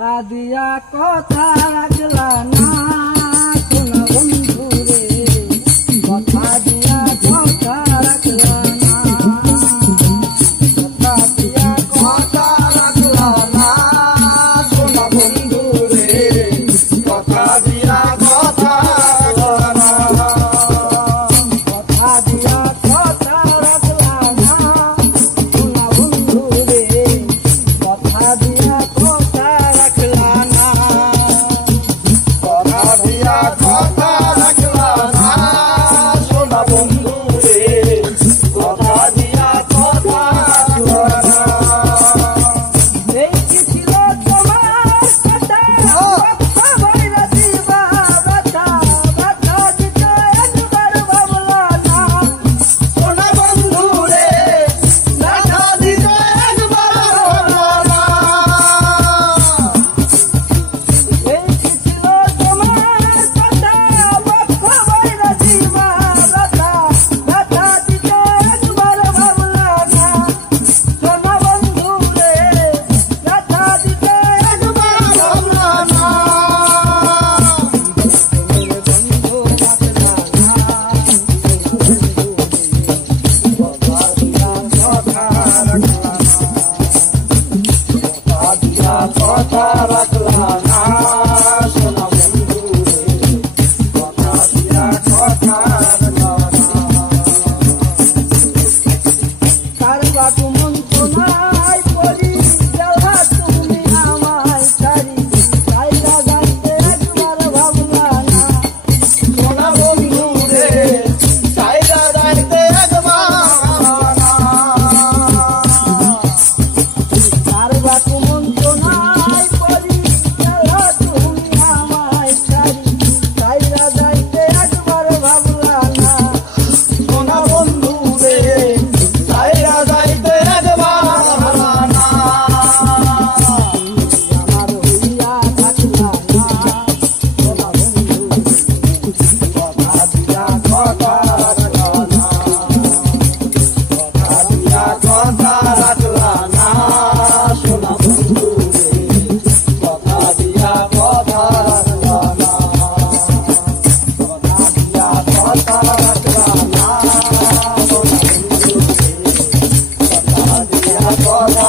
কথা দিয়া কথা রাখলা না শোনা বন্ধু রে, কথা দিয়া কথা রাখলা না, কথা দিয়া কথা রাখলা না শোনা বন্ধু রে, কথা দিয়া কথা রাখলা না, কথা দিয়া কথা রাখলা না শোনা বন্ধু রে, কথা দিয়া কথা রাখলা না, কথা দিয়া কথা রাখলা না শোনা বন্ধু রে, কথা দিয়া কথা রাখলা না। এই কি ছিল তোমার কথা, কথা বইলা দিবা ব্যথা, ব্যথা দিতে একবার ভাবলা না শোনা বন্ধু রে, ব্যথা দিতে একবার ভাবলা না। এই কি ছিল তোমার কথা, কথা বইলা দিবা ব্যথা, ব্যথা দিতে একবার ভাবলা না শোনা বন্ধু রে, ব্যথা দিতে একবার ভাবলা না। বন্ধু রাখলা না, কথা দিয়া কথা রাখলা না, কথা দিয়া কথা রাখলা না শোনা বন্ধু রে, কথা দিয়া কথা রাখলা না। কার বাটু মন্ত্রণায় পড়ি গেলা তুমি আমায় ছাড়ি, চাইলা যাইতে একবার ভাবলা না শোনা বন্ধু রে, চাইলা যাইতে একবার ভাবলা না। কার বাটু মন্ত্রণায় পড়ি গেলা তুমি আমায় ছাড়ি, চাইলা যাইতে একবার ভাবলা না শোনা বন্ধু রে, চাইলা যাইতে একবার ভাবলা না। আমার হইয়া থাকলা না শোনা বন্ধু রে, কথা দিয়া কথা রাখলা না, কথা দিয়া কথা রাখলা না শোনা বন্ধু রে, কথা দিয়া কথা রাখলা না, কথা দিয়া কথা রাখলা না শোনা বন্ধু রে, কথা দিয়া কথা